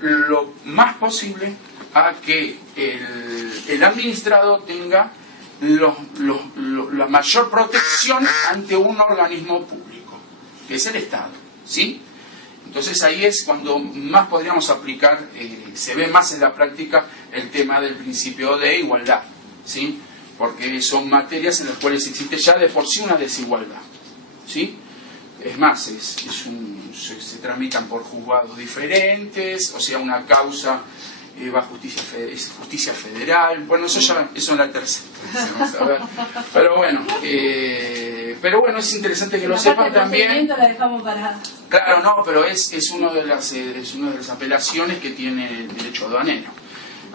lo más posible a que el administrado tenga la mayor protección ante un organismo público, que es el Estado, ¿sí? Entonces ahí es cuando más podríamos aplicar, se ve más en la práctica el tema del principio de igualdad, ¿sí? Porque son materias en las cuales existe ya de por sí una desigualdad, ¿sí? Es más, se tramitan por juzgados diferentes, o sea, una causa va a justicia federal. Bueno, eso ya es la tercera. Vamos a ver. Pero bueno, es interesante que lo sepan también. La dejamos para... Claro, no, pero es una de las apelaciones que tiene el derecho aduanero.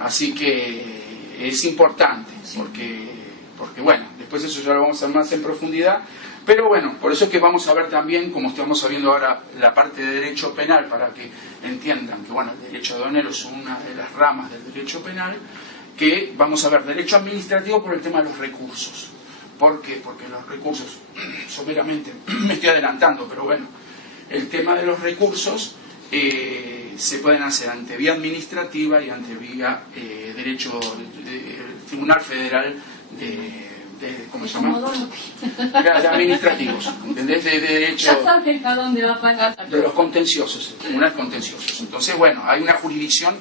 Así que es importante, porque bueno, después eso ya lo vamos a ver más en profundidad. Pero bueno, por eso es que vamos a ver también, como estamos viendo ahora, la parte de derecho penal, para que entiendan que bueno, el derecho aduanero es una de las ramas del derecho penal, que vamos a ver derecho administrativo por el tema de los recursos. ¿Por qué? Porque los recursos, someramente, me estoy adelantando, pero bueno, el tema de los recursos se pueden hacer ante vía administrativa y ante vía derecho Tribunal Federal ¿cómo se llama? De administrativos, ¿entendés? De derecho, ya sabes a dónde va a pagar. de los contenciosos, tribunales contenciosos. Entonces, bueno, hay una jurisdicción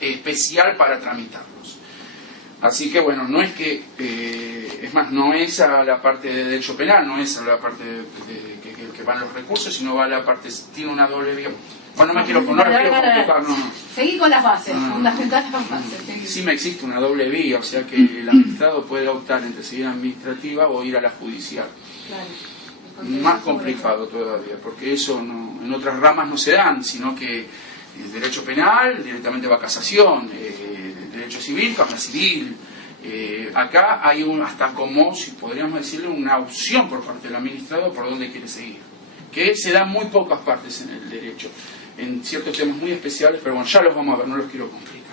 especial para tramitarlos. Así que, bueno, no es que, es más, no es a la parte de derecho penal, no es a la parte que van los recursos, sino va a la parte, tiene una doble vía. Bueno, no me quiero complicar, no. Seguí con las bases, fundamental las bases. Sí me existe una doble vía, o sea que el administrado puede optar entre seguir administrativa o ir a la judicial. Claro. Más complicado todavía, porque eso no, en otras ramas no se dan, sino que el derecho penal directamente va a casación, derecho civil, cámara civil. Acá hay hasta como, si podríamos decirle, una opción por parte del administrado por dónde quiere seguir, que se da en muy pocas partes en el derecho, en ciertos temas muy especiales, pero bueno, ya los vamos a ver, no los quiero complicar.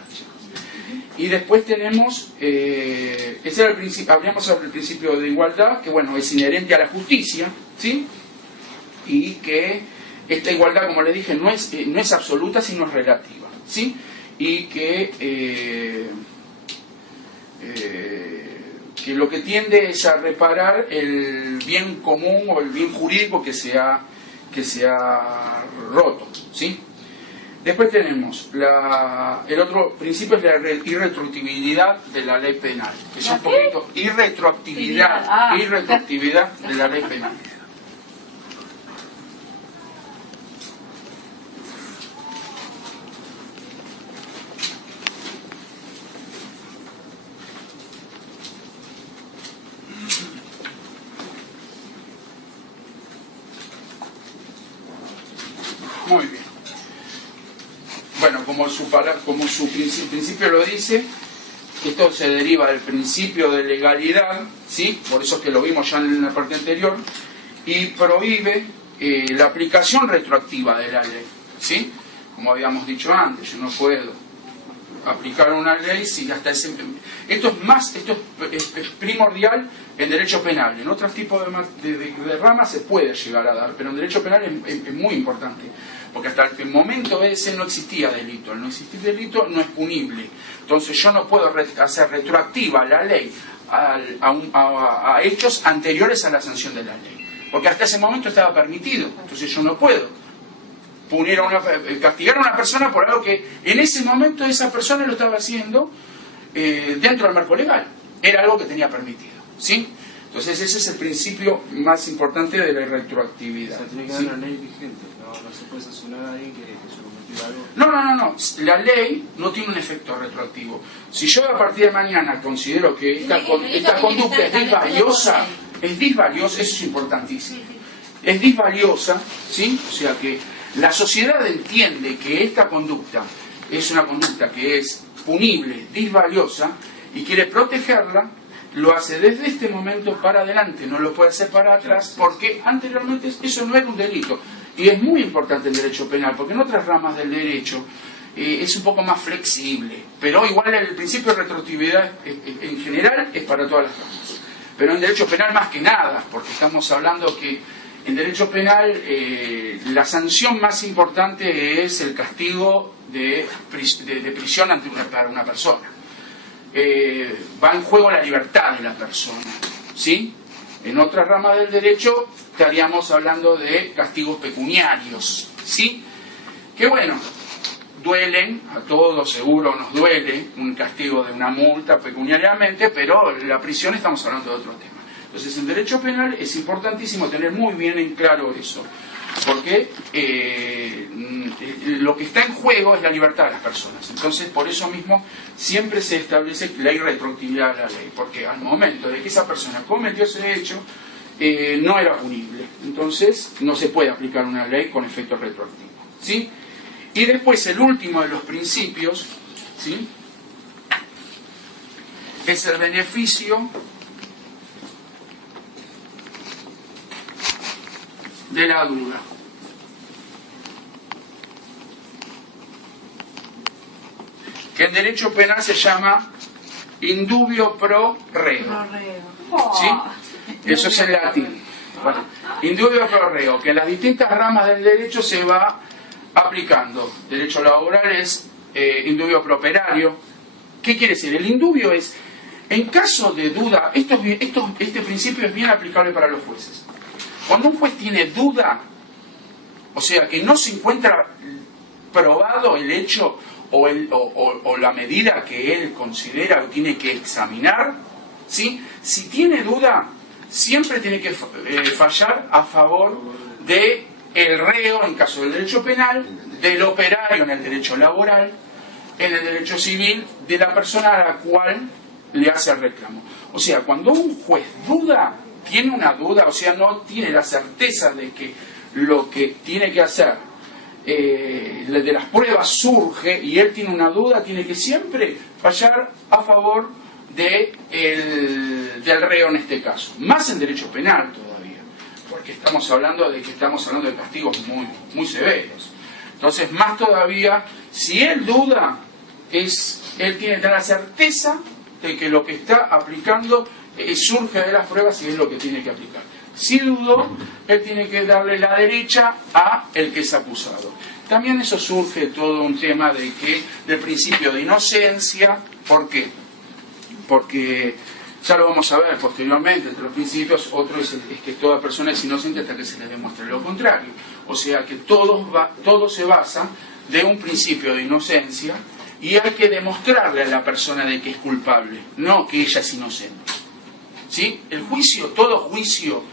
Y después tenemos, ese era el principio, habríamos sobre el principio de igualdad, que bueno, es inherente a la justicia, ¿sí? Y que esta igualdad, como les dije, no es absoluta, sino es relativa, ¿sí? Y que lo que tiende es a reparar el bien común o el bien jurídico que se ha roto, ¿sí? Después tenemos el otro principio, es la irretroactividad de la ley penal, que es un poquito irretroactividad de la ley penal. Muy bien. Bueno, como su principio lo dice, esto se deriva del principio de legalidad, ¿sí? Por eso es que lo vimos ya en la parte anterior, y prohíbe la aplicación retroactiva de la ley, ¿sí? Como habíamos dicho antes, yo no puedo aplicar una ley si hasta ese... Esto es primordial en derecho penal. En otros tipos de ramas se puede llegar a dar, pero en derecho penal es muy importante, porque hasta el momento ese no existía delito. Al no existir delito no es punible. Entonces yo no puedo hacer retroactiva la ley a hechos anteriores a la sanción de la ley, porque hasta ese momento estaba permitido. Entonces yo no puedo castigar a una persona por algo que en ese momento esa persona lo estaba haciendo dentro del marco legal. Era algo que tenía permitido, ¿sí? Entonces ese es el principio más importante de la retroactividad. O sea, tiene que haber una ley vigente, no se puede sancionar a alguien que se cometió algo. No. La ley no tiene un efecto retroactivo. Si yo a partir de mañana considero que esta conducta es disvaliosa, eso es importantísimo. Es disvaliosa, ¿sí? O sea que la sociedad entiende que esta conducta es una conducta que es punible, disvaliosa, y quiere protegerla, lo hace desde este momento para adelante, no lo puede hacer para atrás, porque anteriormente eso no era un delito. Y es muy importante el derecho penal, porque en otras ramas del derecho es un poco más flexible, pero igual el principio de retroactividad en general es para todas las ramas. Pero en derecho penal más que nada, porque estamos hablando que En derecho penal, la sanción más importante es el castigo de prisión para una persona. Va en juego la libertad de la persona, ¿sí? En otras ramas del derecho estaríamos hablando de castigos pecuniarios, ¿sí? Que bueno, duelen, a todos seguro nos duele un castigo de una multa pecuniariamente, pero la prisión estamos hablando de otro tema. Entonces, en derecho penal es importantísimo tener muy bien en claro eso, porque lo que está en juego es la libertad de las personas. Entonces, por eso mismo, siempre se establece la irretroactividad de la ley, porque al momento de que esa persona cometió ese hecho, no era punible. Entonces, no se puede aplicar una ley con efecto retroactivo, ¿sí? Y después, el último de los principios, ¿sí?, es el beneficio de la duda. Que en derecho penal se llama indubio pro reo. ¿Sí? Eso es en latín. Bueno, indubio pro reo, que en las distintas ramas del derecho se va aplicando. Derecho laboral es indubio pro operario. ¿Qué quiere decir? El indubio es, en caso de duda, este principio es bien aplicable para los jueces. Cuando un juez tiene duda, o sea, que no se encuentra probado el hecho o la medida que él considera o tiene que examinar, ¿sí?, si tiene duda, siempre tiene que fallar a favor del reo en caso del derecho penal, del operario en el derecho laboral, en el derecho civil, de la persona a la cual le hace el reclamo. O sea, cuando un juez duda, tiene una duda, o sea, no tiene la certeza de que lo que tiene que hacer de las pruebas surge y él tiene una duda, tiene que siempre fallar a favor del reo en este caso. Más en derecho penal todavía, porque estamos hablando de castigos muy, muy severos. Entonces, más todavía, si él duda, él tiene que tener la certeza de que lo que está aplicando surge de las pruebas y es lo que tiene que aplicar. Si dudó, él tiene que darle la derecha a el que es acusado. También eso surge todo un tema del principio de inocencia. ¿Por qué? Porque ya lo vamos a ver posteriormente, entre los principios, otro es que toda persona es inocente hasta que se le demuestre lo contrario. O sea que todo se basa de un principio de inocencia y hay que demostrarle a la persona de que es culpable, no que ella es inocente. ¿Sí? El juicio, todo juicio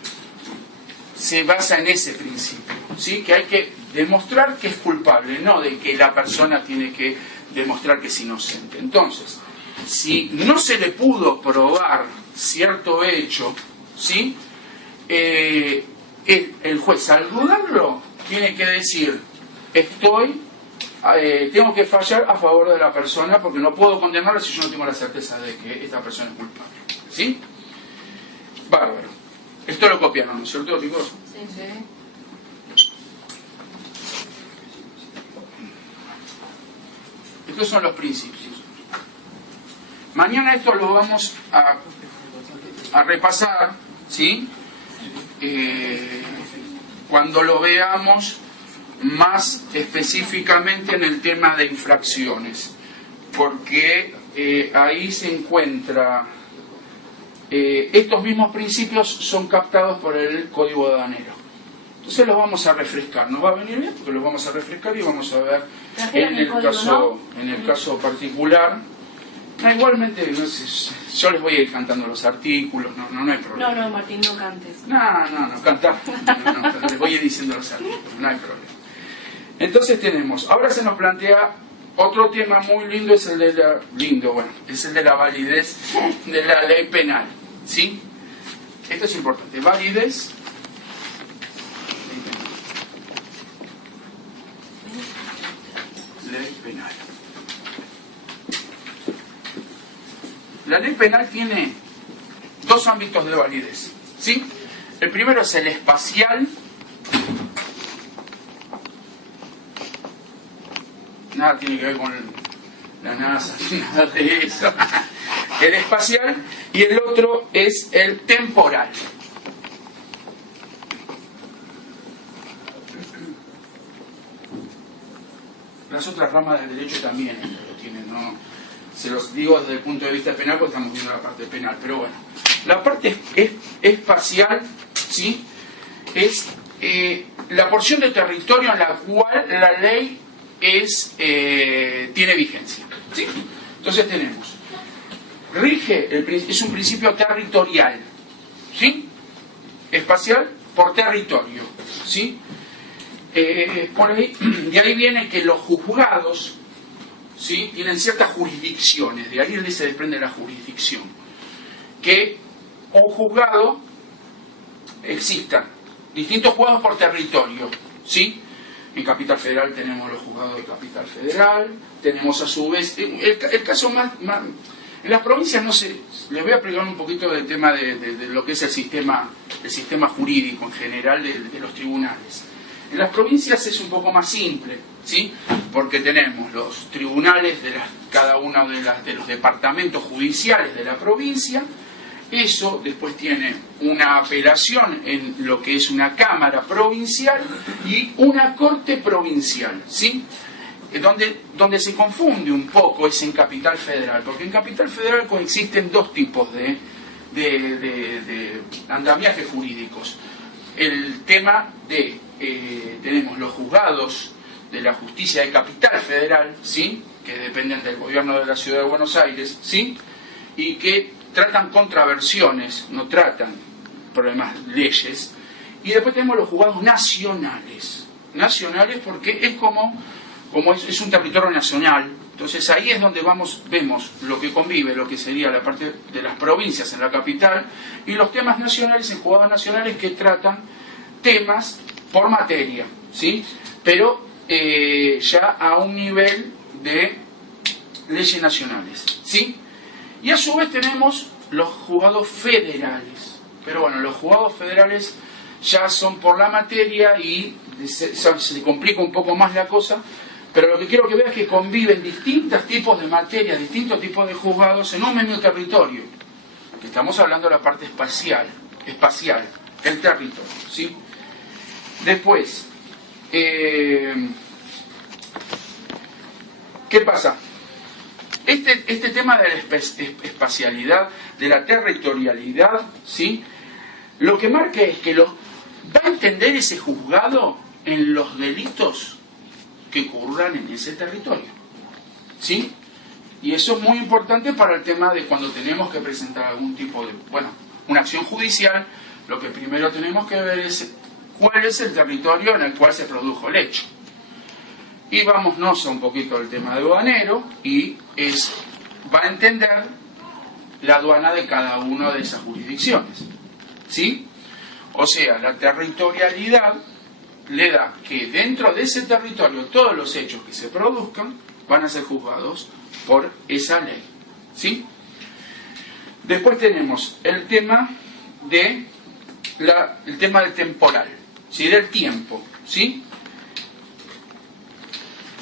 se basa en ese principio, ¿sí? Que hay que demostrar que es culpable, no de que la persona tiene que demostrar que es inocente. Entonces, si no se le pudo probar cierto hecho, ¿sí?, el juez al dudarlo tiene que decir, tengo que fallar a favor de la persona porque no puedo condenarla si yo no tengo la certeza de que esta persona es culpable. ¿Sí? Bárbaro. Esto lo copiaron, ¿no es cierto, chicos? Sí, sí. Estos son los principios. Mañana esto lo vamos a repasar, ¿sí? Cuando lo veamos más específicamente en el tema de infracciones, porque ahí se encuentra, estos mismos principios son captados por el Código Aduanero. Entonces los vamos a refrescar, nos va a venir bien porque los vamos a refrescar y vamos a ver en el caso particular. Igualmente, no sé, yo les voy a ir cantando los artículos, no hay problema. No, Martín, no cantes. No, cantar. No, les voy a ir diciendo los artículos, no hay problema. Entonces tenemos, ahora se nos plantea otro tema muy lindo, es el de la validez de la ley penal, ¿sí? Esto es importante, validez. Ley penal. La ley penal tiene dos ámbitos de validez, ¿sí? El primero es el espacial. Nada tiene que ver con la NASA, nada de eso. El espacial, y el otro es el temporal. las otras ramas del derecho también lo tienen, ¿no? Se los digo desde el punto de vista penal porque estamos viendo la parte penal, pero bueno. La parte espacial, ¿sí? Es la porción de territorio en la cual la ley tiene vigencia, ¿sí? Entonces tenemos, es un principio territorial, ¿sí? Espacial por territorio, ¿sí? Por ahí, de ahí viene que los juzgados, ¿sí? Tienen ciertas jurisdicciones, de ahí se desprende la jurisdicción, que un juzgado existan distintos juzgados por territorio, ¿sí? En Capital Federal tenemos los juzgados de Capital Federal, tenemos a su vez, el caso más en las provincias no sé, les voy a explicar un poquito del tema de lo que es el sistema jurídico en general de los tribunales. En las provincias es un poco más simple, ¿sí? Porque tenemos los tribunales de cada uno de los departamentos judiciales de la provincia. Eso después tiene una apelación en lo que es una cámara provincial y una corte provincial, ¿sí? Donde se confunde un poco es en Capital Federal, porque en Capital Federal coexisten dos tipos de andamiajes jurídicos. El tema de, tenemos los juzgados de la justicia de Capital Federal, ¿sí? Que dependen del gobierno de la ciudad de Buenos Aires, ¿sí? Y que tratan contraversiones, no tratan problemas, leyes. Y después tenemos los juzgados nacionales. Nacionales porque es como es un territorio nacional. Entonces ahí es donde vemos lo que convive, lo que sería la parte de las provincias en la capital, y los temas nacionales en juzgados nacionales que tratan temas por materia, ¿sí? Pero ya a un nivel de leyes nacionales, ¿sí? Y a su vez tenemos los juzgados federales. Pero bueno, los juzgados federales ya son por la materia y se complica un poco más la cosa. Pero lo que quiero que veas es que conviven distintos tipos de materia, distintos tipos de juzgados en un mismo territorio. Que estamos hablando de la parte espacial, el territorio, ¿sí? Después, ¿qué pasa? Este tema de la espacialidad, de la territorialidad, ¿sí? Lo que marca es que va a entender ese juzgado en los delitos que ocurran en ese territorio, ¿sí? Y eso es muy importante para el tema de cuando tenemos que presentar algún tipo de, una acción judicial. Lo que primero tenemos que ver es cuál es el territorio en el cual se produjo el hecho. Y vámonos a un poquito al tema aduanero, y va a entender la aduana de cada una de esas jurisdicciones, ¿sí? O sea, la territorialidad le da que dentro de ese territorio todos los hechos que se produzcan van a ser juzgados por esa ley, ¿sí? Después tenemos el tema del temporal, ¿sí? Del tiempo, ¿sí?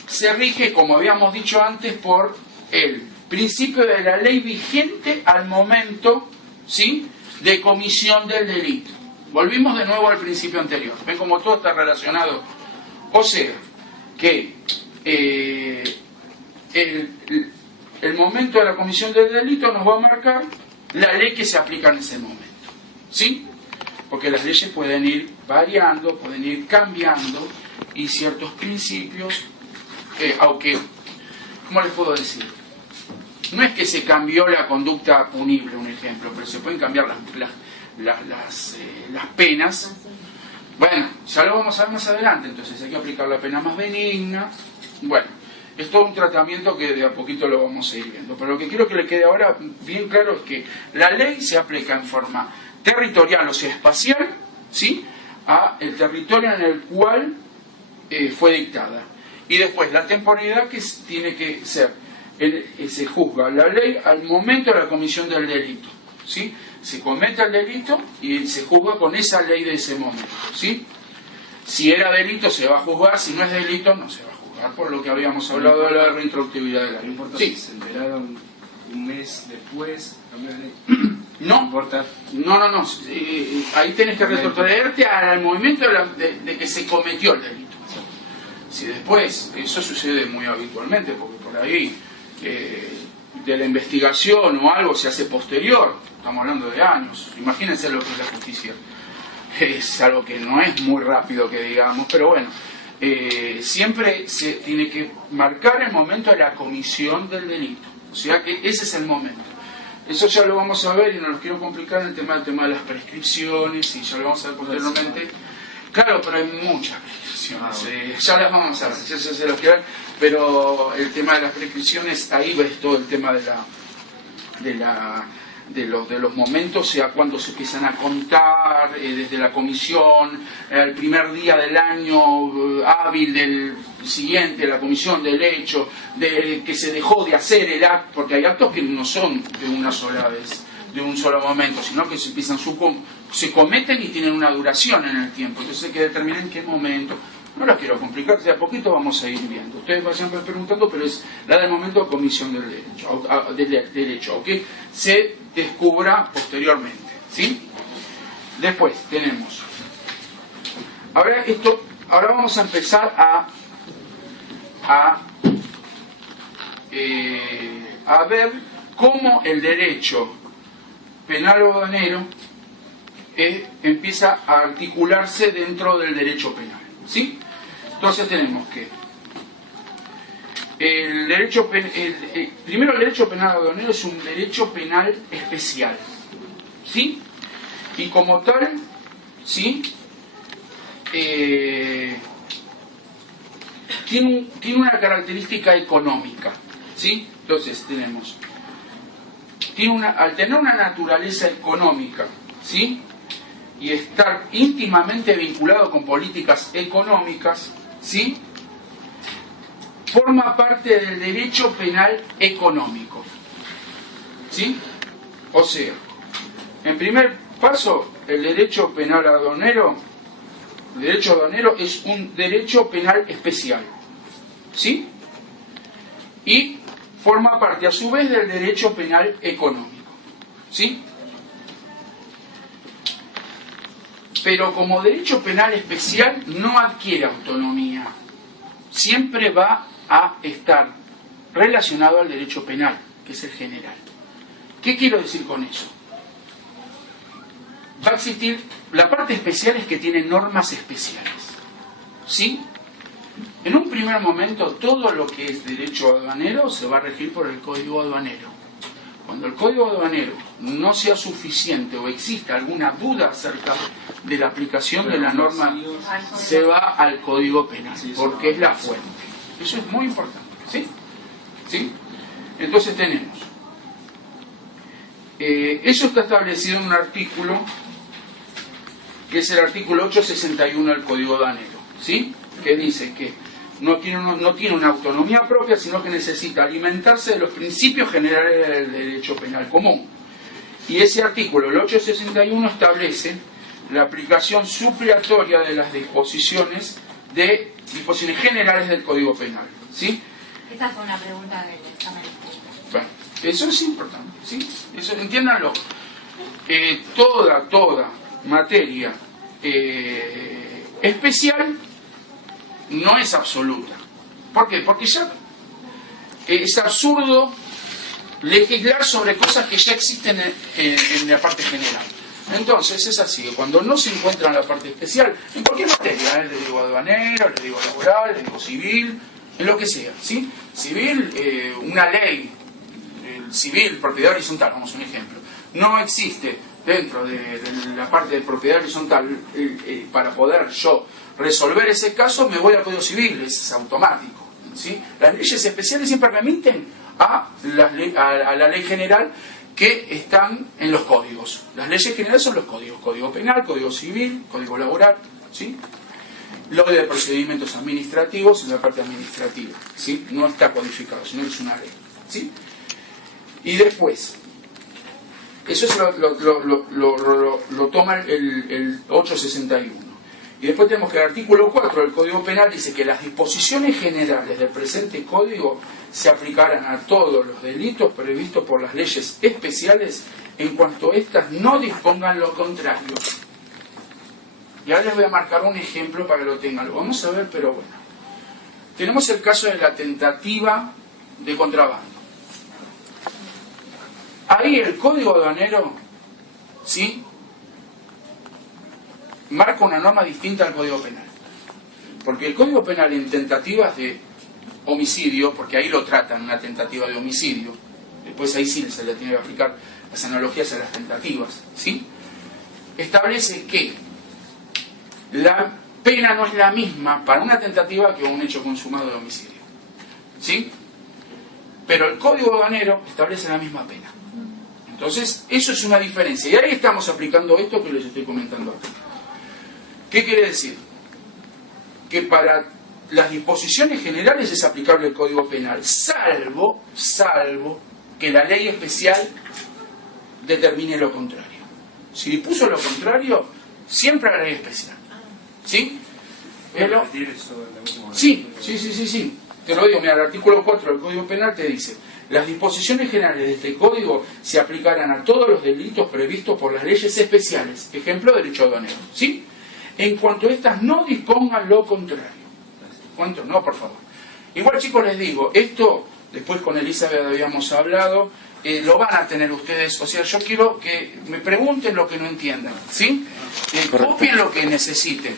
Se rige, como habíamos dicho antes, por el principio de la ley vigente al momento, ¿sí? De comisión del delito. Volvimos de nuevo al principio anterior. Ven cómo todo está relacionado. O sea, que el momento de la comisión del delito nos va a marcar la ley que se aplica en ese momento, ¿sí? Porque las leyes pueden ir variando, pueden ir cambiando, y ciertos principios, aunque, ¿cómo les puedo decir? No es que se cambió la conducta punible, un ejemplo, pero se pueden cambiar las penas. Bueno, ya lo vamos a ver más adelante. Entonces hay que aplicar la pena más benigna. Bueno, es todo un tratamiento que de a poquito lo vamos a ir viendo, pero lo que quiero que le quede ahora bien claro es que la ley se aplica en forma territorial, o sea, espacial, ¿sí? A el territorio en el cual fue dictada. Y después la temporalidad, que tiene que ser, se juzga la ley al momento de la comisión del delito, ¿sí? Se comete el delito y se juzga con esa ley de ese momento, ¿sí? Si era delito se va a juzgar, si no es delito no se va a juzgar, por lo que habíamos hablado de la reintroductibilidad de la ley. No importa sí. Si se enteraron un mes después, cambió la ley. No, importa. No. Ahí tenés que retrotraerte al momento de que se cometió el delito. Si después, eso sucede muy habitualmente, porque por ahí de la investigación o algo se hace posterior, estamos hablando de años, imagínense lo que es la justicia, es algo que no es muy rápido que digamos, pero bueno, siempre se tiene que marcar el momento de la comisión del delito, o sea que ese es el momento. Eso ya lo vamos a ver y no los quiero complicar en el tema de las prescripciones, y ya lo vamos a ver posteriormente. Claro, pero hay muchas prescripciones, ya las vamos a ver, ya se los quiero ver, pero el tema de las prescripciones, ahí ves todo el tema de los momentos, o sea, cuando se empiezan a contar, desde la comisión, el primer día del año hábil del siguiente, la comisión del hecho, de que se dejó de hacer el acto, porque hay actos que no son de una sola vez, de un solo momento, sino que se empiezan se cometen y tienen una duración en el tiempo, entonces hay que determinar en qué momento. No la quiero complicar, de a poquito vamos a ir viendo. Ustedes vayan preguntando, pero es la del momento de comisión del hecho, aunque se descubra posteriormente, ¿sí? Después tenemos. Ahora vamos a empezar a ver cómo el derecho penal o aduanero empieza a articularse dentro del derecho penal, ¿sí? Entonces tenemos que primero el derecho penal aduanero es un derecho penal especial, ¿sí? Y como tal, ¿sí? Tiene una característica económica, ¿sí? Entonces tenemos, al tener una naturaleza económica, ¿sí? Y estar íntimamente vinculado con políticas económicas, ¿sí? Forma parte del derecho penal económico, ¿sí? O sea, en primer paso, el derecho penal aduanero, el derecho aduanero es un derecho penal especial, ¿sí? Y forma parte a su vez del derecho penal económico, ¿sí? Pero como derecho penal especial no adquiere autonomía, siempre va a estar relacionado al derecho penal, que es el general. ¿Qué quiero decir con eso? Va a existir, la parte especial es que tiene normas especiales, ¿sí? En un primer momento todo lo que es derecho aduanero se va a regir por el Código Aduanero. Cuando el Código Aduanero no sea suficiente o exista alguna duda acerca de la aplicación de la norma, se va al Código Penal, porque es la fuente. Eso es muy importante, ¿sí? ¿Sí? Entonces tenemos, eso está establecido en un artículo, que es el artículo 861 del Código Aduanero, ¿sí? Que dice que no tiene una autonomía propia, sino que necesita alimentarse de los principios generales del derecho penal común. Y ese artículo, el 861, establece la aplicación supletoria de las disposiciones generales del Código Penal, ¿sí? Esta fue una pregunta del examen. Bueno, eso es importante, ¿sí? Eso, entiéndanlo. Toda materia especial no es absoluta. ¿Por qué? Porque ya es absurdo legislar sobre cosas que ya existen en la parte general. Entonces es así, cuando no se encuentra en la parte especial, en cualquier materia, le digo aduanero, le digo laboral, le digo civil, en lo que sea, ¿sí? Civil, una ley, civil, propiedad horizontal, vamos a un ejemplo, no existe dentro de la parte de propiedad horizontal, para poder yo resolver ese caso, me voy al Código Civil, es automático, ¿sí? Las leyes especiales siempre remiten a la ley general que están en los códigos. Las leyes generales son los códigos: Código Penal, Código Civil, Código Laboral, ¿sí? Lo de procedimientos administrativos en la parte administrativa, ¿sí? No está codificado, sino es una ley, ¿sí? Y después, eso es lo toma el 861. Y después tenemos que el artículo 4 del Código Penal dice que las disposiciones generales del presente código se aplicarán a todos los delitos previstos por las leyes especiales en cuanto éstas no dispongan lo contrario. Y ahora les voy a marcar un ejemplo para que lo tengan. Lo vamos a ver, pero bueno. tenemos el caso de la tentativa de contrabando. Ahí el código aduanero, ¿sí?, marca una norma distinta al código penal. Porque el código penal en tentativas de homicidio, porque ahí lo tratan, una tentativa de homicidio, después ahí sí se le tiene que aplicar las analogías a las tentativas, ¿sí?, establece que la pena no es la misma para una tentativa que un hecho consumado de homicidio, ¿sí? Pero el código aduanero establece la misma pena. Entonces, eso es una diferencia. Y ahí estamos aplicando esto que les estoy comentando acá. ¿Qué quiere decir? Que para las disposiciones generales es aplicable el Código Penal, salvo que la ley especial determine lo contrario. Si dispuso lo contrario, siempre la ley especial. ¿Sí? Pero, sí. Te lo digo, mira, el artículo 4 del Código Penal te dice: las disposiciones generales de este código se aplicarán a todos los delitos previstos por las leyes especiales. Ejemplo, derecho aduanero. ¿Sí? En cuanto éstas no dispongan lo contrario. ¿Cuánto? No, por favor. Igual, chicos, les digo, esto, después con Elizabeth habíamos hablado, lo van a tener ustedes. O sea, yo quiero que me pregunten lo que no entiendan, ¿sí? Copien lo que necesiten.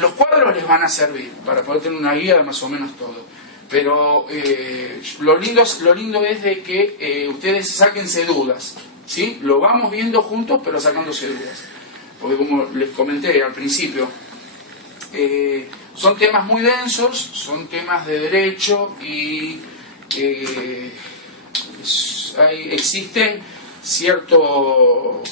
Los cuadros les van a servir para poder tener una guía de más o menos todo. Pero lo lindo es de que ustedes sáquense dudas, ¿sí? Lo vamos viendo juntos, pero sacándose dudas. Porque como les comenté al principio, son temas muy densos, son temas de derecho y existen ciertos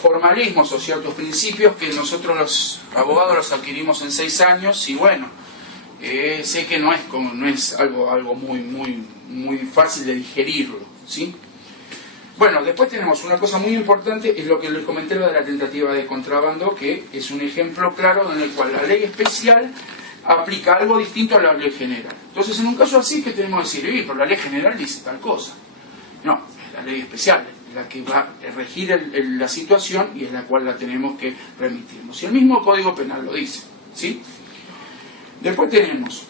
formalismos o ciertos principios que nosotros los abogados los adquirimos en 6 años y bueno, sé que no es algo muy fácil de digerirlo, ¿sí? Bueno, después tenemos una cosa muy importante, es lo que les comenté, lo de la tentativa de contrabando, que es un ejemplo claro en el cual la ley especial aplica algo distinto a la ley general. Entonces, en un caso así, ¿qué tenemos que decir? Pero la ley general dice tal cosa. No, es la ley especial la que va a regir la situación y es la cual la tenemos que remitirnos. Y el mismo Código Penal lo dice, ¿sí? Después tenemos,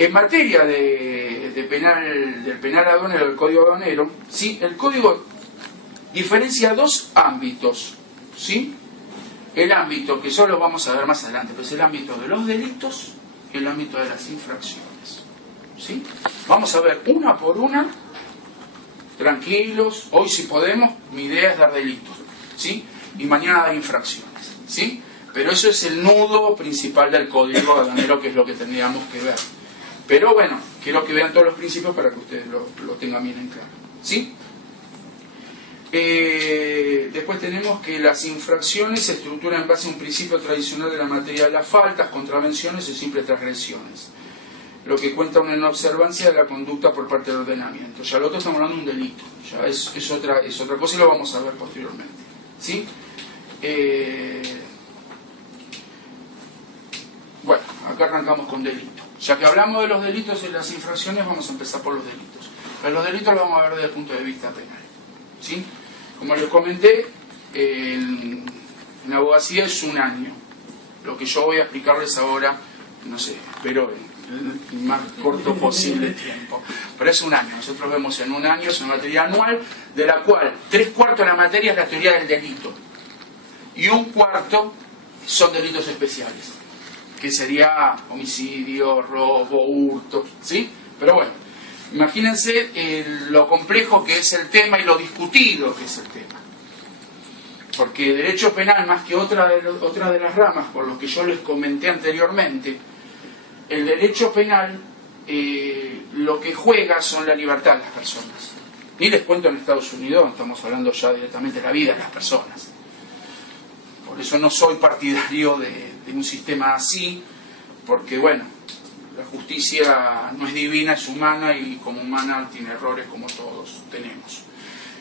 en materia del penal aduanero, del Código Aduanero, ¿sí?, el Código diferencia 2 ámbitos, ¿sí? El ámbito que solo vamos a ver más adelante, pues el ámbito de los delitos y el ámbito de las infracciones, ¿sí? Vamos a ver una por una, tranquilos. Hoy, si podemos, mi idea es dar delitos, ¿sí?, y mañana dar infracciones, ¿sí? Pero eso es el nudo principal del Código Aduanero, que es lo que tendríamos que ver. Pero bueno, quiero que vean todos los principios para que ustedes lo tengan bien en claro, ¿sí? Después tenemos que las infracciones se estructuran en base a un principio tradicional de la materia de las faltas, contravenciones y simples transgresiones, lo que cuenta una inobservancia de la conducta por parte del ordenamiento. Ya lo otro estamos hablando de un delito, ya es otra cosa y lo vamos a ver posteriormente, ¿sí? Bueno, acá arrancamos con delito. Ya que hablamos de los delitos y las infracciones, vamos a empezar por los delitos. Pero los delitos los vamos a ver desde el punto de vista penal, ¿sí? Como les comenté, en la abogacía es 1 año. Lo que yo voy a explicarles ahora, no sé, espero el más corto posible tiempo. Pero es 1 año. Nosotros vemos en 1 año, es una materia anual, de la cual 3/4 de la materia es la teoría del delito. Y 1/4 son delitos especiales, que sería homicidio, robo, hurto, ¿sí? Pero bueno, imagínense lo complejo que es el tema y lo discutido que es el tema. Porque derecho penal, más que otra de las ramas, por lo que yo les comenté anteriormente, el derecho penal lo que juega son la libertad de las personas. Ni les cuento en Estados Unidos, estamos hablando ya directamente de la vida de las personas. Por eso no soy partidario de un sistema así, porque bueno, la justicia no es divina, es humana y como humana tiene errores como todos tenemos.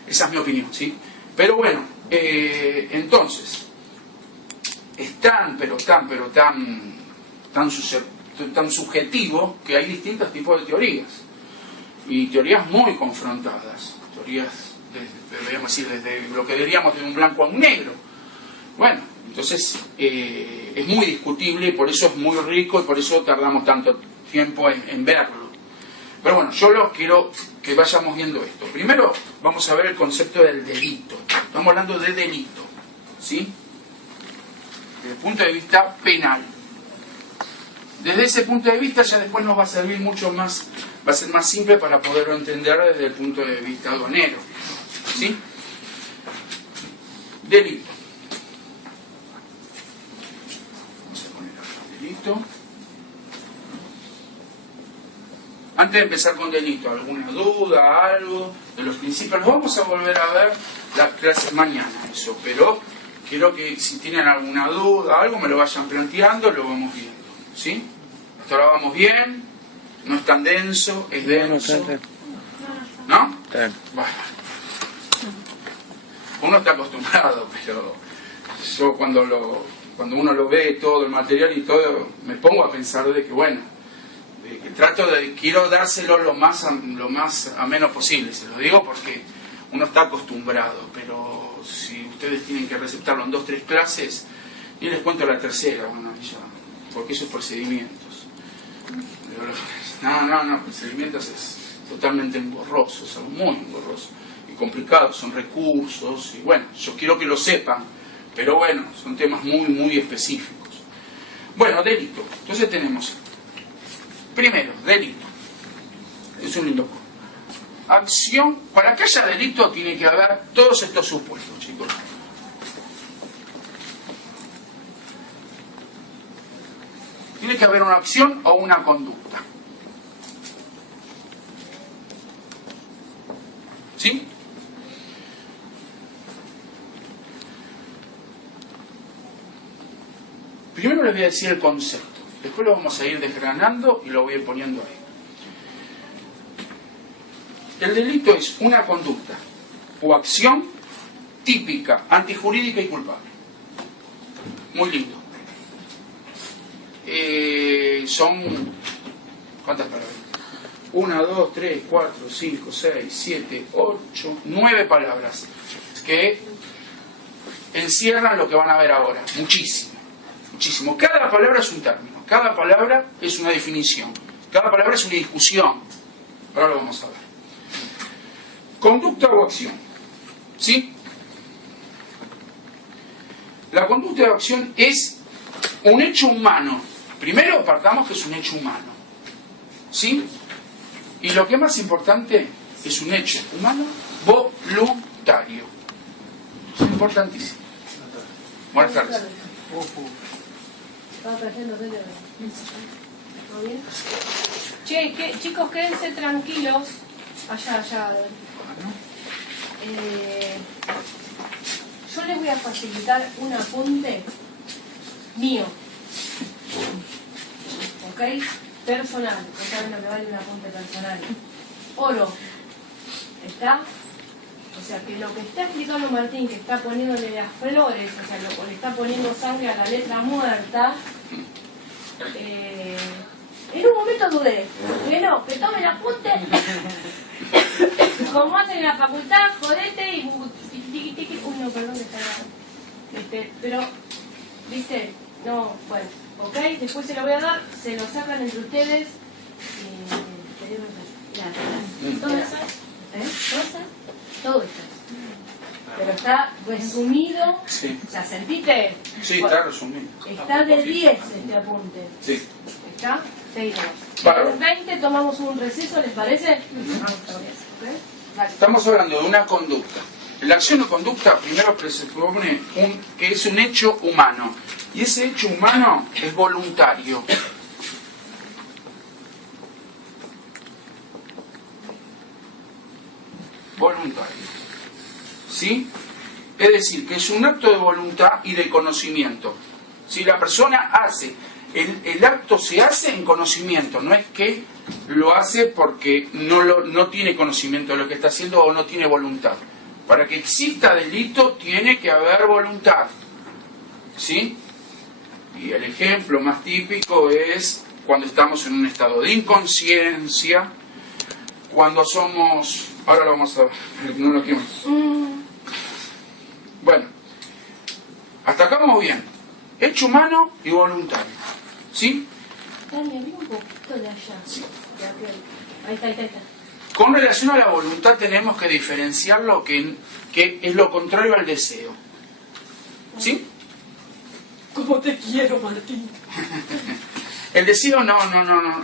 Esa es mi opinión, ¿sí? Pero bueno, entonces, es tan subjetivo que hay distintos tipos de teorías. Y teorías muy confrontadas. Teorías, debemos decir, desde lo que diríamos de un blanco a un negro. Bueno, Entonces es muy discutible y por eso es muy rico y por eso tardamos tanto tiempo en verlo. Pero bueno, yo los quiero que vayamos viendo esto. Primero vamos a ver el concepto del delito. Estamos hablando de delito, ¿sí? Desde el punto de vista penal. Desde ese punto de vista ya después nos va a servir mucho más, va a ser más simple para poderlo entender desde el punto de vista aduanero, ¿sí? Delito. Vamos a poner acá delito. Antes de empezar con delito, ¿alguna duda, algo de los principios? Los vamos a volver a ver las clases mañana, eso, pero quiero que si tienen alguna duda, algo, me lo vayan planteando, lo vamos viendo, ¿sí? Hasta ahora vamos bien, no es tan denso, es denso, ¿no? Bueno. Uno está acostumbrado, pero yo cuando uno lo ve todo el material y todo, me pongo a pensar de que bueno, quiero dárselo lo más ameno posible, se lo digo porque uno está acostumbrado, pero si ustedes tienen que receptarlo en 2 o 3 clases, y les cuento la tercera, bueno, ya, porque eso es procedimientos. No, procedimientos es totalmente engorroso, es algo muy engorroso y complicado, son recursos, y bueno, yo quiero que lo sepan, pero bueno, son temas muy específicos. Bueno, delito, entonces tenemos primero, delito. Es un lindo. Acción. Para que haya delito tiene que haber todos estos supuestos, chicos. Tiene que haber una acción o una conducta. ¿Sí? Primero les voy a decir el concepto. Después lo vamos a ir desgranando y lo voy a ir poniendo ahí. El delito es una conducta o acción típica, antijurídica y culpable. Muy lindo. Son... ¿cuántas palabras? 1, 2, 3, 4, 5, 6, 7, 8, 9 palabras que encierran lo que van a ver ahora. Muchísimo. Cada palabra es un término, cada palabra es una definición, cada palabra es una discusión. Ahora lo vamos a ver. Conducta o acción. ¿Sí? La conducta o acción es un hecho humano. Primero partamos que es un hecho humano. ¿Sí? Y lo que es más importante es un hecho humano voluntario. Es importantísimo. Buenas tardes. Che, chicos, quédense tranquilos. Allá. Yo les voy a facilitar un apunte mío. ¿Ok? Personal. No saben lo que vale un apunte personal. Oro. ¿Está? O sea, que lo que está explicando Martín, que está poniéndole las flores, o sea, le está poniendo sangre a la letra muerta, en un momento dudé. Que no, que tomen apunte. Como hacen en la facultad, jodete y... Uy, no, perdón, está pero, ¿viste? No, bueno, ¿ok? Después se lo voy a dar, se lo sacan entre ustedes. ¿Todo eso? Todo esto. Pero está resumido. Sí. ¿Ya sentiste? Sí, está resumido. Está de 10 este apunte. Sí. ¿Está? Seguimos. Vale. A las 20 tomamos un receso, ¿les parece? Estamos hablando de una conducta. La acción o conducta primero presupone que es un hecho humano. Y ese hecho humano es voluntario. Voluntario. ¿Sí? Es decir, que es un acto de voluntad y de conocimiento. Si la persona hace, el acto se hace en conocimiento, no es que lo hace porque no tiene conocimiento de lo que está haciendo o no tiene voluntad. Para que exista delito tiene que haber voluntad. ¿Sí? Y el ejemplo más típico es cuando estamos en un estado de inconsciencia, cuando somos... Ahora lo vamos a ver, no lo quiero. Bueno, Hasta acá vamos bien. Hecho humano y voluntario. ¿Sí? Dani, mira un poquito de allá. Sí. De aquel. Ahí está, ahí está, ahí está. Con relación a la voluntad tenemos que diferenciar lo que es lo contrario al deseo. ¿Sí? ¿Cómo te quiero, Martín? El deseo no.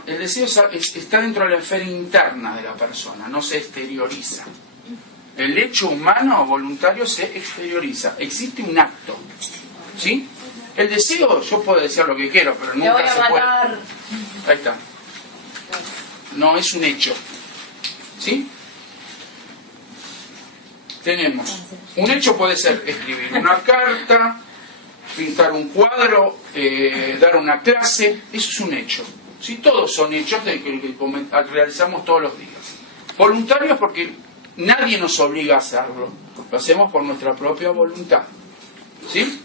El deseo está dentro de la esfera interna de la persona, no se exterioriza. El hecho humano voluntario se exterioriza. Existe un acto. ¿Sí? El deseo, yo puedo decir lo que quiero, pero nunca voy a se puede. matar. Ahí está. No es un hecho. ¿Sí? Tenemos. Un hecho puede ser escribir una carta, pintar un cuadro, dar una clase. Eso es un hecho. ¿Sí? Todos son hechos que realizamos todos los días. Voluntarios porque nadie nos obliga a hacerlo. Lo hacemos por nuestra propia voluntad. ¿Sí?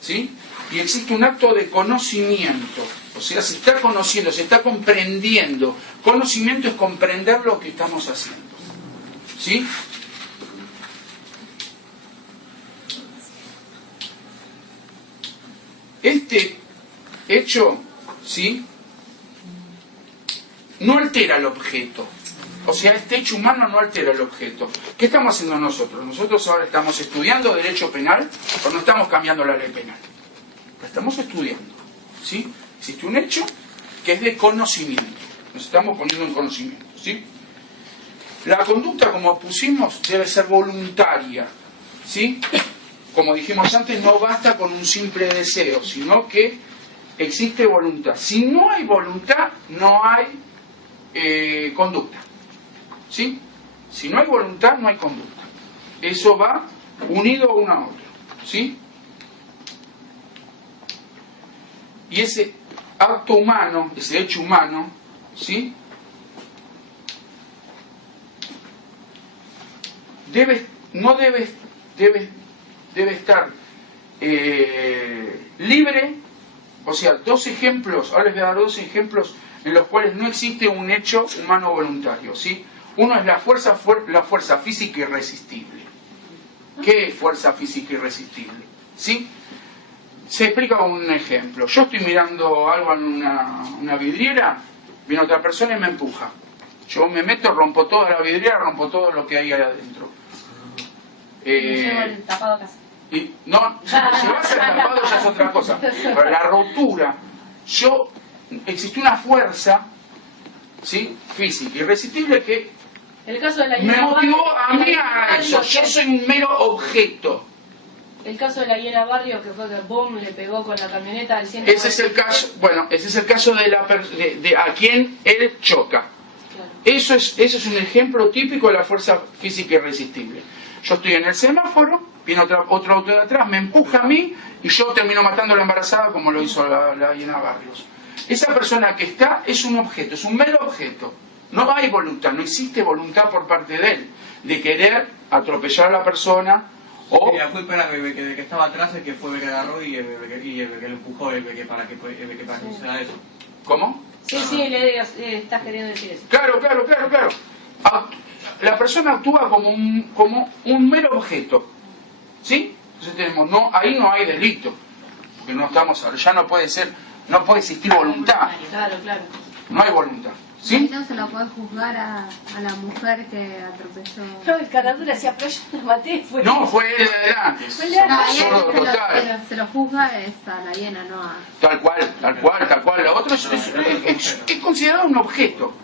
¿Sí? Y existe un acto de conocimiento. O sea, se está conociendo, se está comprendiendo. Conocimiento es comprender lo que estamos haciendo. ¿Sí? Este hecho, ¿sí?, no altera el objeto. O sea, este hecho humano no altera el objeto. ¿Qué estamos haciendo nosotros? Nosotros ahora estamos estudiando derecho penal o no estamos cambiando la ley penal. La estamos estudiando. ¿Sí? Existe un hecho que es de conocimiento. Nos estamos poniendo en conocimiento. ¿Sí? La conducta, como pusimos, debe ser voluntaria. ¿Sí? Como dijimos antes, no basta con un simple deseo, sino que existe voluntad. Si no hay voluntad, no hay conducta. ¿Sí? Si no hay voluntad, no hay conducta. Eso va unido uno a otro. ¿Sí? Y ese acto humano, ese hecho humano, ¿sí?, debe estar libre. O sea, dos ejemplos, ahora les voy a dar dos ejemplos en los cuales no existe un hecho humano voluntario, ¿sí? Uno es la fuerza física irresistible. ¿Qué es fuerza física irresistible? ¿Sí? Se explica con un ejemplo. Yo estoy mirando algo en una vidriera, viene otra persona y me empuja. Yo me meto, rompo toda la vidriera, rompo todo lo que hay ahí adentro. Me llevo el tapado a casa. Y no, si vas al tapado ya es otra cosa. Pero la rotura, existe una fuerza, ¿sí?, física irresistible que El caso de la me hiena motivó Barrio, a mí a eso. Yo soy un mero objeto. El caso de la hiena Barrio, que fue que boom, le pegó con la camioneta al 100. Ese es el caso, bueno, ese es el caso de a quien él choca. Claro. Eso es un ejemplo típico de la fuerza física irresistible. Yo estoy en el semáforo, viene otro auto de atrás, me empuja a mí y yo termino matando a la embarazada como lo hizo la hiena Barrios. Esa persona que está es un objeto, es un mero objeto. No hay voluntad, no existe voluntad por parte de él de querer atropellar a la persona o... La culpa era el que estaba atrás, el que fue el que agarró y el que lo empujó, el que para que suceda eso. ¿Cómo? Sí, sí, estás queriendo decir eso. Claro. La persona actúa como un mero objeto. ¿Sí? Entonces tenemos, ahí no hay delito. Porque ya no puede existir voluntad. Claro. No hay voluntad. ¿Sí? Ahí no se lo puede juzgar a la mujer que atropelló. No, el caradura decía, pero yo la maté. No, fue él de adelante. Fue el de adelante. Absurdo total. Se lo juzga es a la hiena, no a... Tal cual. Lo otro es considerado un objeto.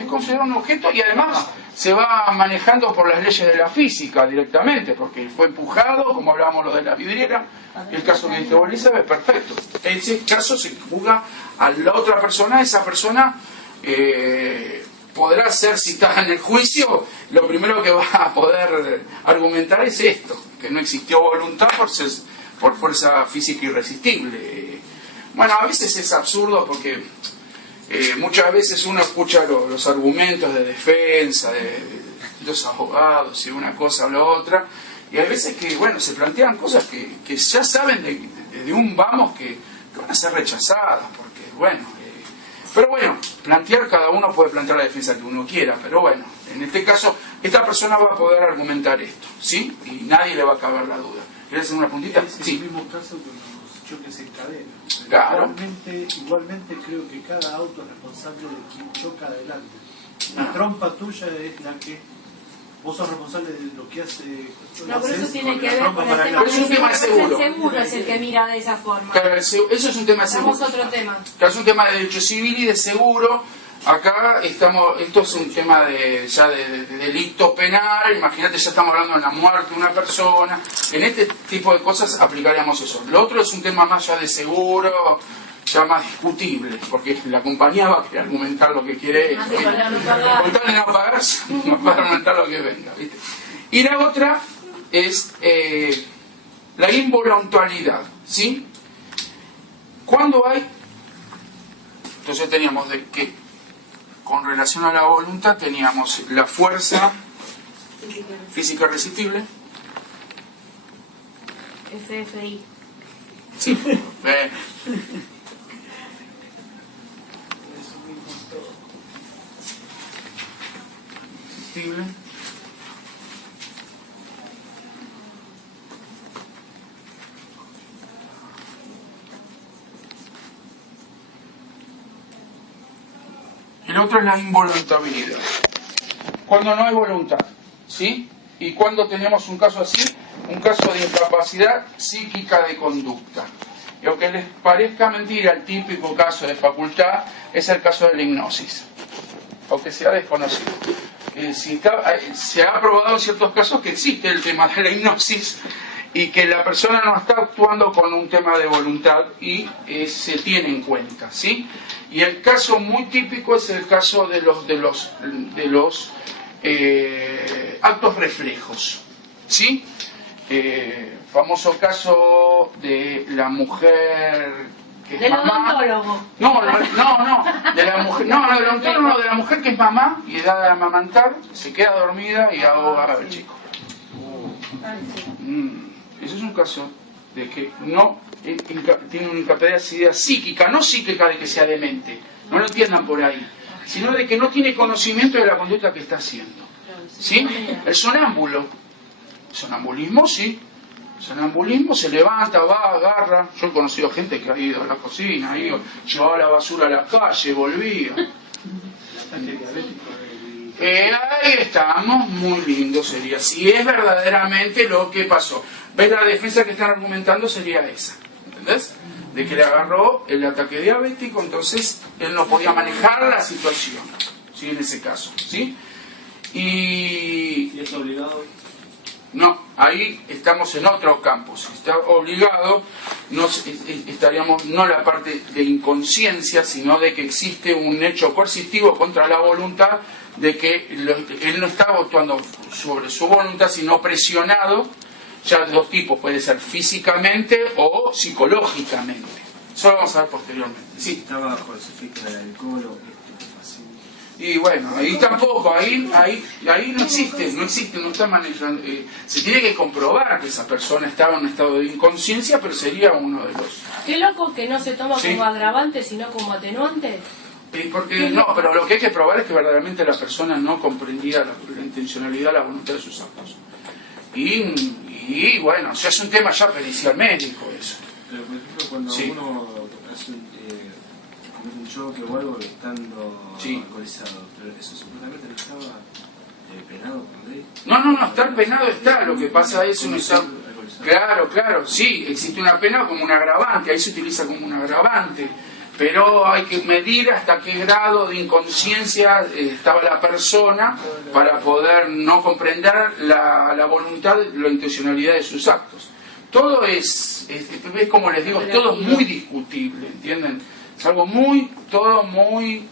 Es considerado un objeto y además se va manejando por las leyes de la física directamente, porque fue empujado, como hablábamos lo de la vidriera, el caso que dice Elizabeth, perfecto. En ese caso se juzga a la otra persona, esa persona podrá ser citada en el juicio. Lo primero que va a poder argumentar es esto, que no existió voluntad por fuerza física irresistible. Bueno, a veces es absurdo porque muchas veces uno escucha los argumentos de defensa de los abogados y una cosa o la otra, y hay veces que, bueno, se plantean cosas que ya saben de un vamos que van a ser rechazadas, porque, bueno, pero bueno, cada uno puede plantear la defensa que uno quiera, pero bueno, en este caso, esta persona va a poder argumentar esto, ¿sí? Y nadie le va a caber la duda. ¿Querés hacer una puntita? Es el Sí. mismo caso que los choques en cadena. Claro. Igualmente creo que cada auto es responsable de quien choca adelante. La Ah. trompa tuya es la que... Vos sos responsable de lo que hace... No, pero eso haces tiene con que la ver trompa con el para tema Pero es un tema de seguro. El seguro es el que mira de esa forma. Claro, eso es un tema de seguro. Vamos a otro tema. Claro, es un tema de derecho civil y de seguro. Acá estamos, esto es un tema de delito penal. Imagínate, ya estamos hablando de la muerte de una persona. En este tipo de cosas aplicaríamos eso. Lo otro es un tema más ya de seguro, ya más discutible, porque la compañía va a querer argumentar lo que quiere. Ah, sí, para no pagar. Con tal de no pagar, no va a argumentar lo que venga, ¿viste? Y la otra es la involuntariedad, ¿sí? Cuando hay, entonces teníamos de que con relación a la voluntad teníamos la fuerza física irresistible, FFI. sí, irresistible. El otro es la involuntariedad. Cuando no hay voluntad, ¿sí? Y cuando tenemos un caso así, un caso de incapacidad psíquica de conducta. Y aunque les parezca mentira, el típico caso de facultad es el caso de la hipnosis, aunque sea desconocido. Se ha probado en ciertos casos que existe el tema de la hipnosis y que la persona no está actuando con un tema de voluntad y se tiene en cuenta, ¿sí? Y el caso muy típico es el caso de los actos reflejos, ¿sí? Famoso caso de la mujer que es Del mamá. odontólogo. No, de la mujer, del odontólogo no, de la mujer que es mamá y da de amamantar, se queda dormida y ahoga al chico. Ese es un caso de que no tiene una incapacidad psíquica, no psíquica de que sea demente, no lo entiendan por ahí, sino de que no tiene conocimiento de la conducta que está haciendo. ¿Sí? El sonámbulo. Sonambulismo, sí. Sonambulismo, se levanta, va, agarra. Yo he conocido gente que ha ido a la cocina, llevaba la basura a la calle, volvía. Ahí estamos, muy lindo sería. Si es verdaderamente lo que pasó. ¿Ves? La defensa que están argumentando sería esa. ¿Entendés? De que le agarró el ataque diabético, entonces él no podía manejar la situación. ¿Sí? En ese caso. ¿Sí? ¿Y es obligado? No, ahí estamos en otro campo. Si está obligado, estaríamos no la parte de inconsciencia, sino de que existe un hecho coercitivo contra la voluntad, de que él no está actuando sobre su voluntad, sino presionado, ya de dos tipos, puede ser físicamente o psicológicamente. Eso lo vamos a ver posteriormente. Sí. Está bajo el efecto del alcohol o y bueno, ahí tampoco, ahí no existe, no está manejando. Se tiene que comprobar que esa persona estaba en un estado de inconsciencia, pero sería uno de los... Qué loco que no se toma Sí. como agravante, sino como atenuante. Porque no, pero lo que hay que probar es que verdaderamente la persona no comprendía la intencionalidad, la voluntad de sus actos. Y bueno, o sea, es un tema ya pericial médico eso. Pero por ejemplo, cuando Sí. uno hace un choque o algo estando Sí. alcoholizado, pero eso supuestamente no estaba penado por ley. No, estar penado está, lo que pasa es un estado... Claro, sí, existe una pena como un agravante, ahí se utiliza como un agravante, pero hay que medir hasta qué grado de inconsciencia estaba la persona para poder no comprender la voluntad, la intencionalidad de sus actos. Todo es como les digo, todo es muy discutible, ¿entienden? Es algo todo muy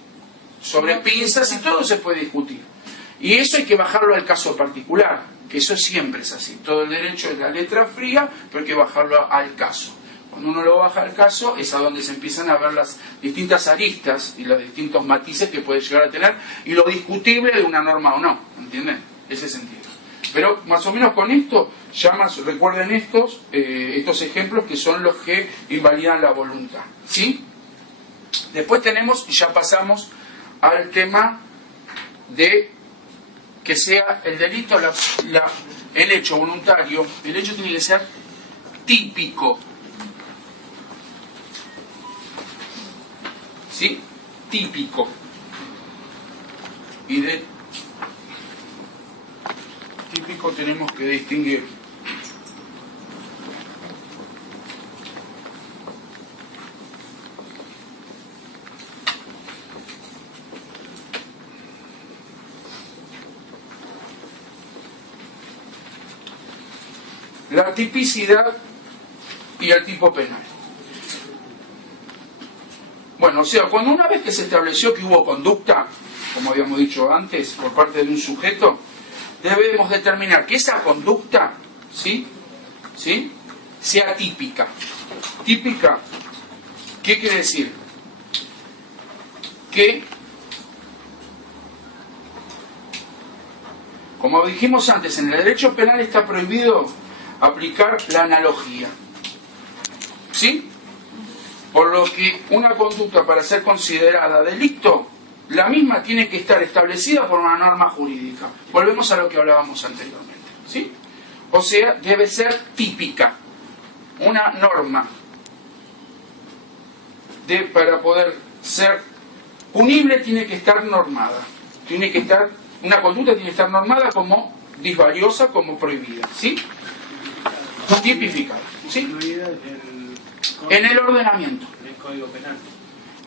sobre pinzas y todo se puede discutir. Y eso hay que bajarlo al caso particular, que eso siempre es así. Todo el derecho es la letra fría, pero hay que bajarlo al caso. Cuando uno lo baja al caso, es a donde se empiezan a ver las distintas aristas y los distintos matices que puede llegar a tener y lo discutible de una norma o no, ¿entienden? Ese sentido. Pero más o menos con esto, recuerden estos ejemplos que son los que invalidan la voluntad. ¿Sí? Después tenemos, y ya pasamos al tema de que sea el delito, el hecho voluntario. El hecho tiene que ser típico. ¿Sí? Típico. Y de típico tenemos que distinguir la tipicidad y el tipo penal. Bueno, o sea, cuando una vez que se estableció que hubo conducta, como habíamos dicho antes, por parte de un sujeto, debemos determinar que esa conducta, ¿sí? Sea típica. Típica, ¿qué quiere decir? Que, como dijimos antes, en el derecho penal está prohibido aplicar la analogía. ¿Sí? Por lo que una conducta, para ser considerada delito, la misma tiene que estar establecida por una norma jurídica. Volvemos a lo que hablábamos anteriormente. ¿Sí? O sea, debe ser típica. Una norma para poder ser punible tiene que estar normada. Una conducta tiene que estar normada como disvaliosa, como prohibida. ¿Sí? Tipificada. ¿Sí? En el ordenamiento. En el Código Penal.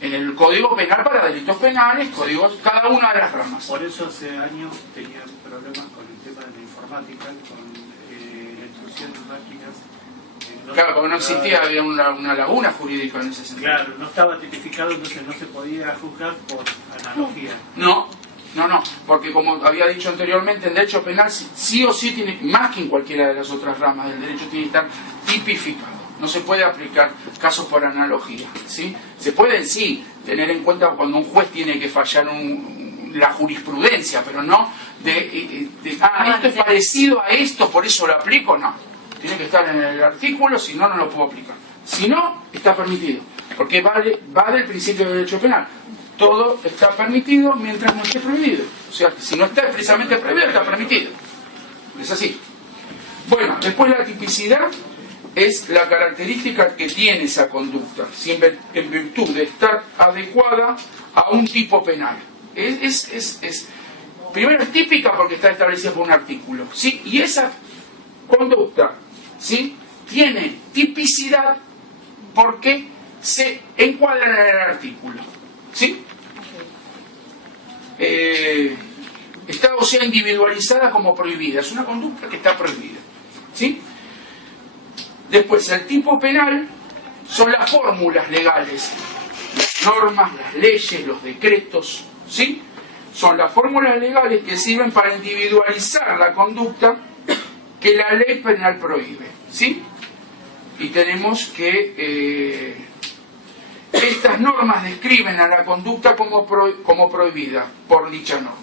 En el Código Penal para delitos penales, códigos, cada una de las ramas. Por eso hace años tenían problemas con el tema de la informática, con la instrucción de máquinas. Claro, porque no existía, había una laguna jurídica en ese sentido. Claro, no estaba tipificado, entonces no se podía juzgar por analogía. No, porque como había dicho anteriormente, el derecho penal sí o sí tiene, más que en cualquiera de las otras ramas del derecho, tiene que estar tipificado. No se puede aplicar casos por analogía, ¿sí? Se pueden, sí, tener en cuenta cuando un juez tiene que fallar la jurisprudencia, pero no esto es parecido a esto, por eso lo aplico, no. Tiene que estar en el artículo, si no, no lo puedo aplicar. Si no, está permitido, porque va del principio del derecho penal. Todo está permitido mientras no esté prohibido. O sea, si no está expresamente prohibido, está permitido. Es así. Bueno, después la tipicidad es la característica que tiene esa conducta, en virtud de estar adecuada a un tipo penal. Primero es típica porque está establecida por un artículo, ¿sí? Y esa conducta, ¿sí?, tiene tipicidad porque se encuadra en el artículo, ¿sí? Está, o sea, individualizada como prohibida. Es una conducta que está prohibida, ¿sí? Después, el tipo penal son las fórmulas legales, las normas, las leyes, los decretos, ¿sí? Son las fórmulas legales que sirven para individualizar la conducta que la ley penal prohíbe, ¿sí? Y tenemos que estas normas describen a la conducta como prohibida por dicha norma.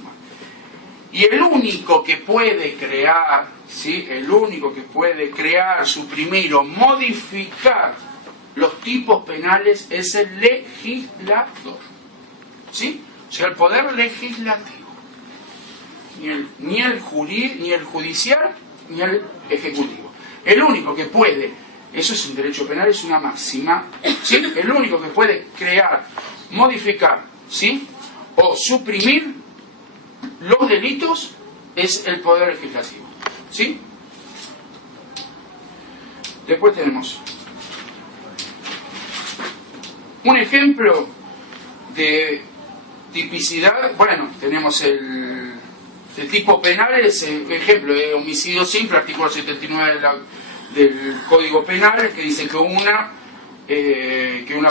Y el único que puede crear, ¿sí?, suprimir o modificar los tipos penales es el legislador, ¿sí? O sea, el poder legislativo. Ni el judicial ni el ejecutivo. El único que puede, eso es en derecho penal, es una máxima, ¿sí? El único que puede crear, modificar, ¿sí?, o suprimir los delitos es el poder legislativo, ¿sí? Después tenemos un ejemplo de tipicidad. Bueno, tenemos el tipo penal, es ejemplo de homicidio simple, artículo 79 del Código Penal, que dice que una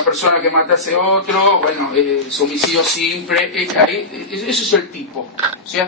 persona que matase a otro, bueno, es homicidio simple, eso es el tipo, ¿sí?